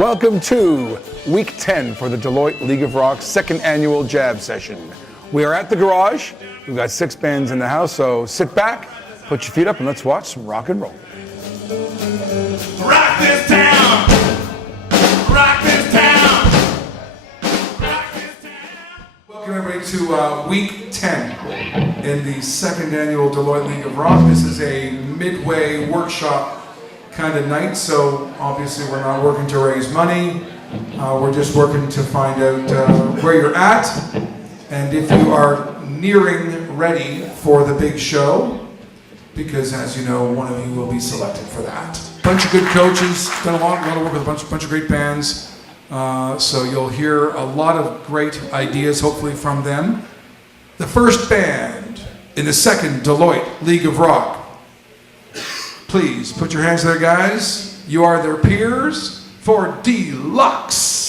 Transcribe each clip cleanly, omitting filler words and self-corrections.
Welcome to Week 10 for the Deloitte League of Rock's second annual Jab Session. We are at the garage. We've got 6 bands in the house, so sit back, put your feet up, and let's watch some rock and roll. Rock this town! Rock this town! Rock this town! Welcome everybody to Week 10 in the second annual Deloitte League of Rock. This is a Midway workshop kind of night, so obviously we're not working to raise money. We're just working to find out where you're at and if you are nearing ready for the big show, because as you know, one of you will be selected for that. Bunch of good coaches, done a lot of work with a bunch of great bands, so you'll hear a lot of great ideas hopefully from them. The first band in the second Deloitte League of Rock. Please put your hands there, guys. You are their peers for Deluxe.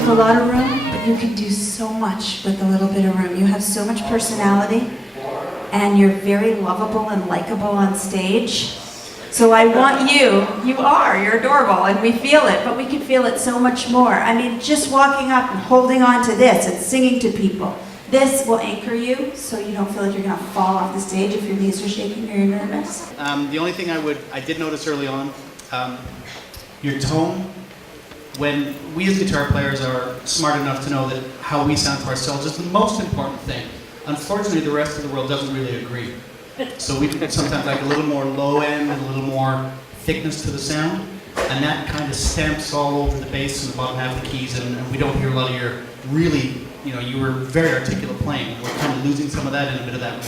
A lot of room, but you can do so much with a little bit of room. You have so much personality, and you're very lovable and likable on stage. So I want you're adorable, and we feel it, but we can feel it so much more. I mean, just walking up and holding on to this and singing to people, this will anchor you so you don't feel like you're gonna fall off the stage if your knees are shaking or you're nervous. The only thing I did notice early on, your tone. When we as guitar players are smart enough to know that how we sound to ourselves is the most important thing. Unfortunately, the rest of the world doesn't really agree. So we sometimes like a little more low end and a little more thickness to the sound, and that kind of stamps all over the bass and the bottom half of the keys, and we don't hear a lot of your really, you were very articulate playing. We're kind of losing some of that and a bit of that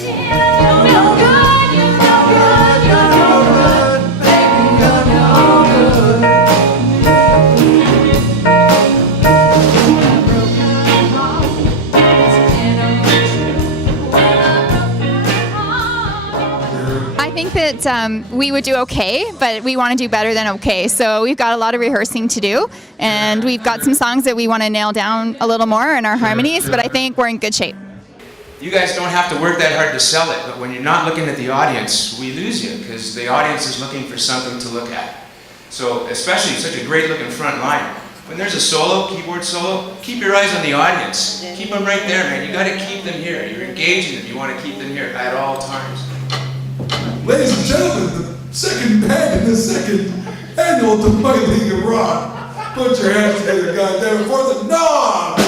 that we would do okay, but we want to do better than okay. So we've got a lot of rehearsing to do, and we've got some songs that we want to nail down a little more in our harmonies, but I think we're in good shape. You guys don't have to work that hard to sell it, but when you're not looking at the audience, we lose you, because the audience is looking for something to look at. So especially such a great looking front line. When there's a solo, keyboard solo, keep your eyes on the audience. Keep them right there, man. You got to keep them here. You're engaging them. You want to keep them here at all times. Ladies and gentlemen, the second band in the second annual Deloitte League of Rock. Put your hands together, goddammit, for the Nog!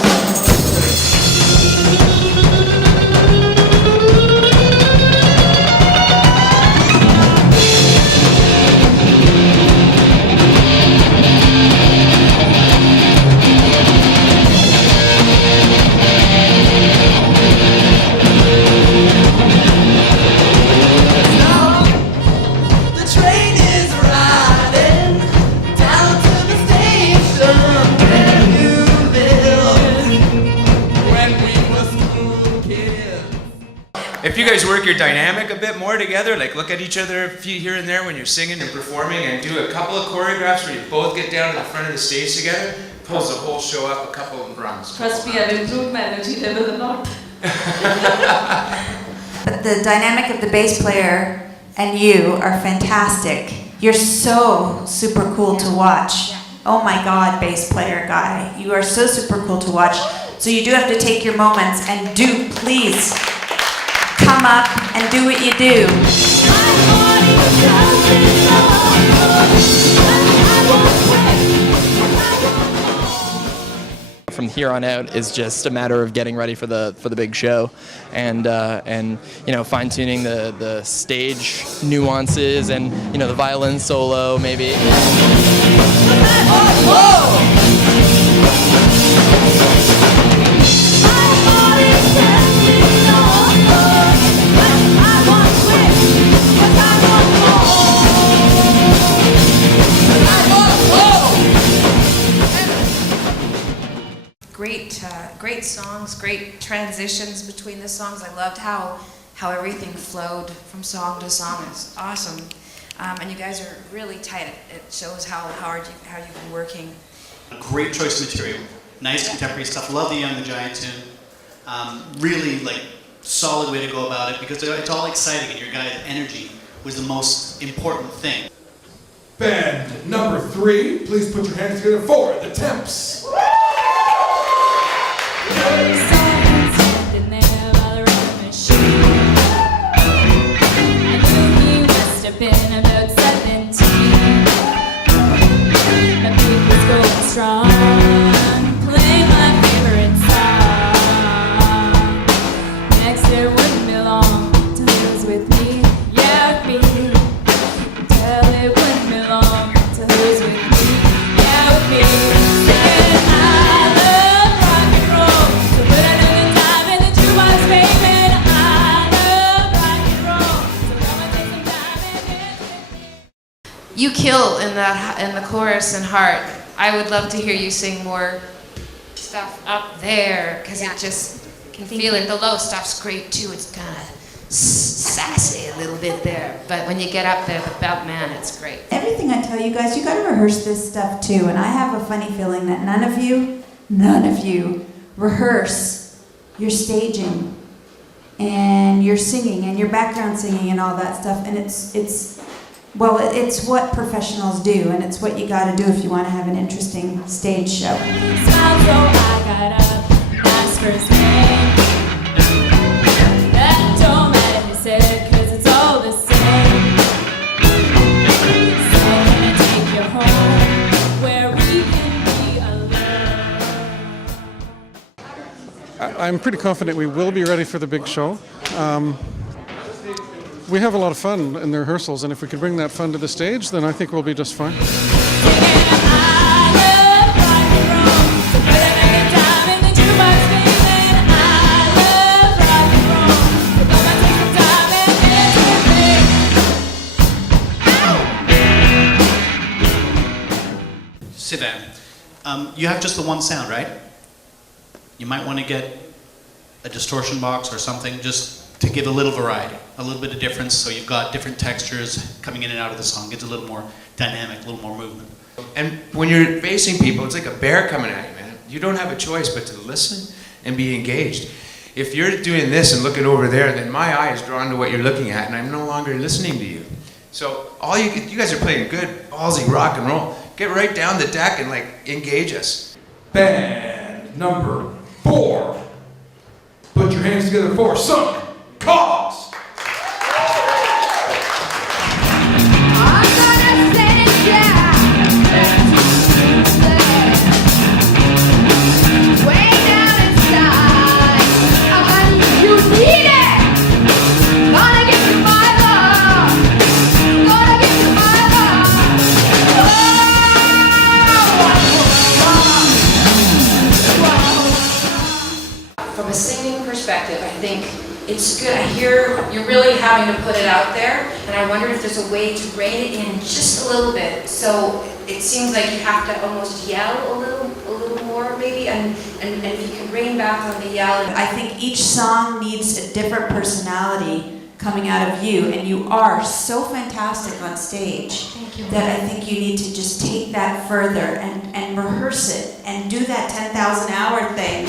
If you guys work your dynamic a bit more together, like look at each other a few here and there when you're singing and performing, and do a couple of choreographs where you both get down to the front of the stage together, pulls the whole show up a couple of rungs. Trust me, I've improved my energy level a lot. The dynamic of the bass player and you are fantastic. You're so super cool to watch. Oh my God, bass player guy. You are so super cool to watch. So you do have to take your moments and please come up and do what you do. From here on out is just a matter of getting ready for the big show, and fine tuning the stage nuances and the violin solo maybe. Great songs, great transitions between the songs. I loved how everything flowed from song to song. It's awesome. And you guys are really tight. It shows how you've been working. A great choice of material. Nice contemporary stuff. Love the Young the Giant tune. Really like solid way to go about it because it's all exciting and your guys' energy was the most important thing. Band number 3, please put your hands together for the Temps. Strong, play my favorite song. Next it wouldn't be long till it was with me, yeah with me. Till it wouldn't be long till it was with me, yeah with me. Saying I love rock and roll, so put another time in the jukebox, baby. I love rock and roll, so come and take some time and dance with me. You kill in the chorus and heart. I would love to hear you sing more stuff up there, because it just can feel it. The low stuff's great too. It's kind of sassy a little bit there. But when you get up there, the belt, man, it's great. Everything I tell you guys, you got to rehearse this stuff too. And I have a funny feeling that none of you rehearse your staging and your singing and your background singing and all that stuff. And it's what professionals do, and it's what you got to do if you want to have an interesting stage show. Smiled so I got up, asked for his name. That don't matter, he said, 'cause it's all the same. So can I take you home, where we can be alone? I'm pretty confident we will be ready for the big show. We have a lot of fun in the rehearsals, and if we could bring that fun to the stage, then I think we'll be just fine. Sit down. You have just the one sound, right? You might want to get a distortion box or something just to give a little variety, a little bit of difference, so you've got different textures coming in and out of the song. Gets a little more dynamic, a little more movement. And when you're facing people, it's like a bear coming at you, man. You don't have a choice but to listen and be engaged. If you're doing this and looking over there, then my eye is drawn to what you're looking at, and I'm no longer listening to you. So all you guys are playing good, ballsy rock and roll. Get right down the deck and like engage us. Band number 4, put your hands together for Sunk Cost. From a singing perspective, I think it's good. I hear you're really having to put it out there, and I wondered if there's a way to rein it in just a little bit. So it seems like you have to almost yell a little more, maybe, and if you can rein back on the yell. I think each song needs a different personality coming out of you, and you are so fantastic on stage. Thank you. That I think you need to just take that further and rehearse it and do that 10,000 hour thing.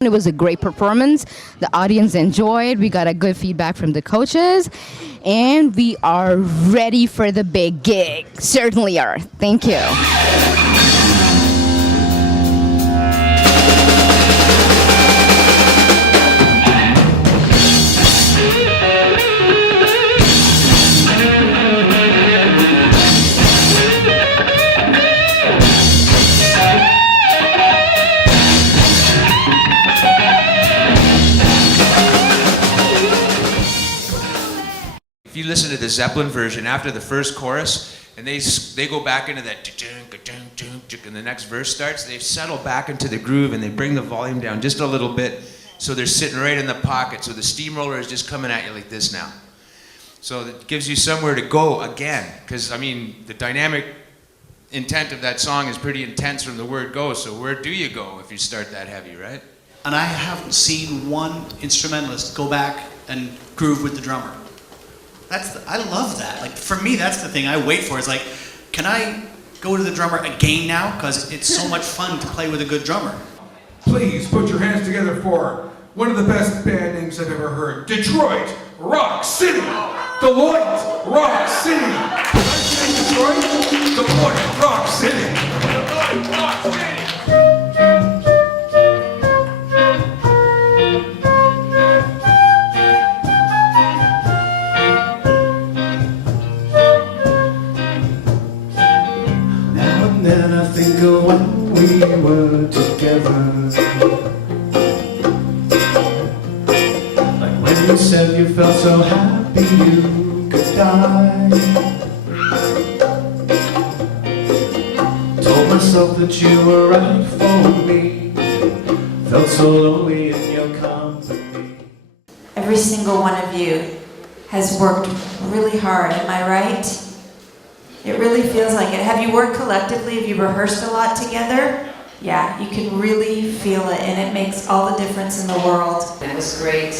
It was a great performance. The audience enjoyed. We got a good feedback from the coaches, and we are ready for the big gig. Certainly are. Thank you. If you listen to the Zeppelin version after the first chorus, and they go back into that, and the next verse starts, they settle back into the groove and they bring the volume down just a little bit, so they're sitting right in the pocket, so the steamroller is just coming at you like this now. So it gives you somewhere to go again. Because, I mean, the dynamic intent of that song is pretty intense from the word go. So where do you go if you start that heavy, right? And I haven't seen one instrumentalist go back and groove with the drummer. I love that. Like, for me, that's the thing I wait for. Is like, can I go to the drummer again now? Because it's so much fun to play with a good drummer. Please put your hands together for one of the best band names I've ever heard. Detroit Rock City. Deloitte Rock City. Did I say Detroit? Deloitte Rock City. Deloitte Rock City. Then I think of when we were together, like when you said you felt so happy you could die. Told myself that you were right for me, felt so lonely in your company. Every single one of you has worked really hard, am I right? It really feels like it. Have you worked collectively? Have you rehearsed a lot together? Yeah, you can really feel it, and it makes all the difference in the world. It was great,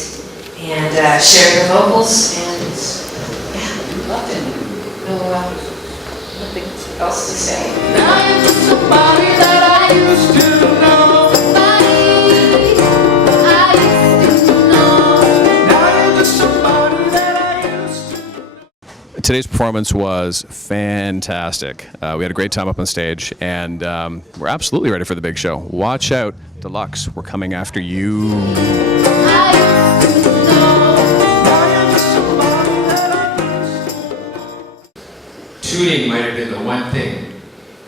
and shared the vocals, and yeah, loved it. Nothing else to say. Now you're just somebody that I used to know. Today's performance was fantastic. We had a great time up on stage, and we're absolutely ready for the big show. Watch out, Deluxe, we're coming after you. Tuning might have been the one thing,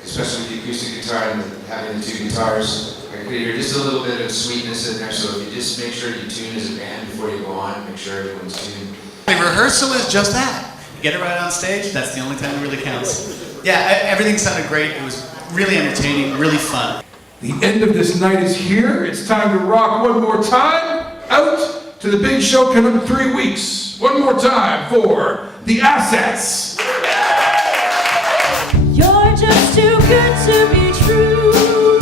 especially with the acoustic guitar and having the two guitars. I could hear just a little bit of sweetness in there, so if you just make sure you tune as a band before you go on, make sure everyone's tuned. The rehearsal is just that. You get it right on stage, that's the only time it really counts. Yeah, everything sounded great. It was really entertaining, really fun. The end of this night is here. It's time to rock one more time. Out to the big show coming up in 3 weeks. One more time for The Assets. You're just too good to be true.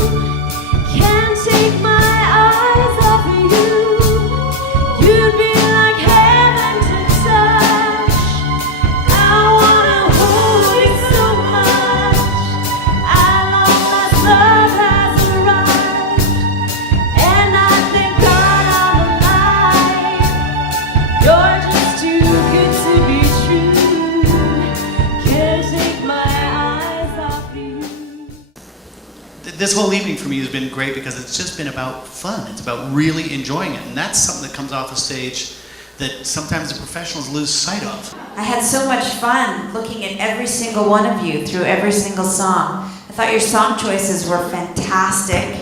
Can't take my eyes off of you. You'd be like heaven to touch. I wanna hold you so much. At long last love has arrived, and I thank God I'm alive. You're just too good to be true. Can't take my eyes off of you. This whole evening for me has been great because it's just been about fun. It's about really enjoying it. And that's something that comes off the stage that sometimes the professionals lose sight of. I had so much fun looking at every single one of you through every single song. I thought your song choices were fantastic.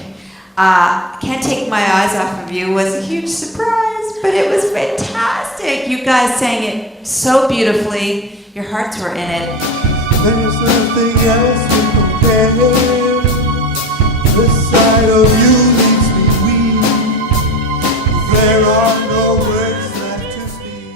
Can't Take My Eyes Off of You was a huge surprise, but it was fantastic. You guys sang it so beautifully. Your hearts were in it. There's nothing else to compare. The sight of you leaves me weak. There are no words left to speak.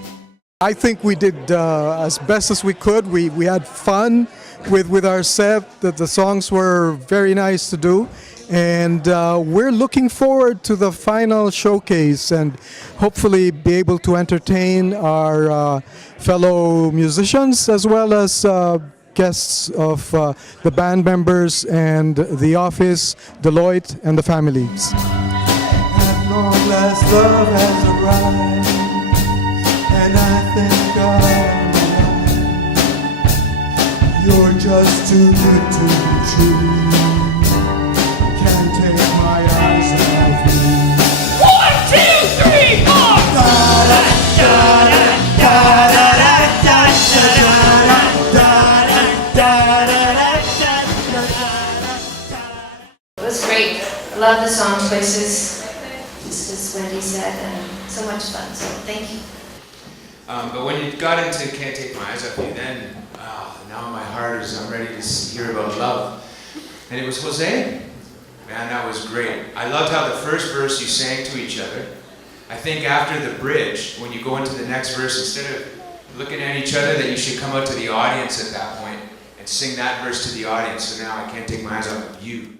I think we did as best as we could. We had fun with our set. The songs were very nice to do. And we're looking forward to the final showcase and hopefully be able to entertain our fellow musicians as well as guests of the band members and the office, Deloitte, and the families. At long last love has arrived, and I thank God you're just too good to be true. Can't take my eyes off you. 1, 2, 3, 4. It was great. I love the song choices, just as Wendy said, and so much fun, so thank you. But when you got into Can't Take My Eyes Off You, then now my heart is, I'm ready to hear about love. And it was Jose. Man, that was great. I loved how the first verse you sang to each other. I think after the bridge, when you go into the next verse, instead of looking at each other that you should come out to the audience at that point and sing that verse to the audience. So now I can't take my eyes off of you.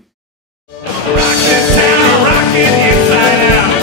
Rock this town, rock it inside out.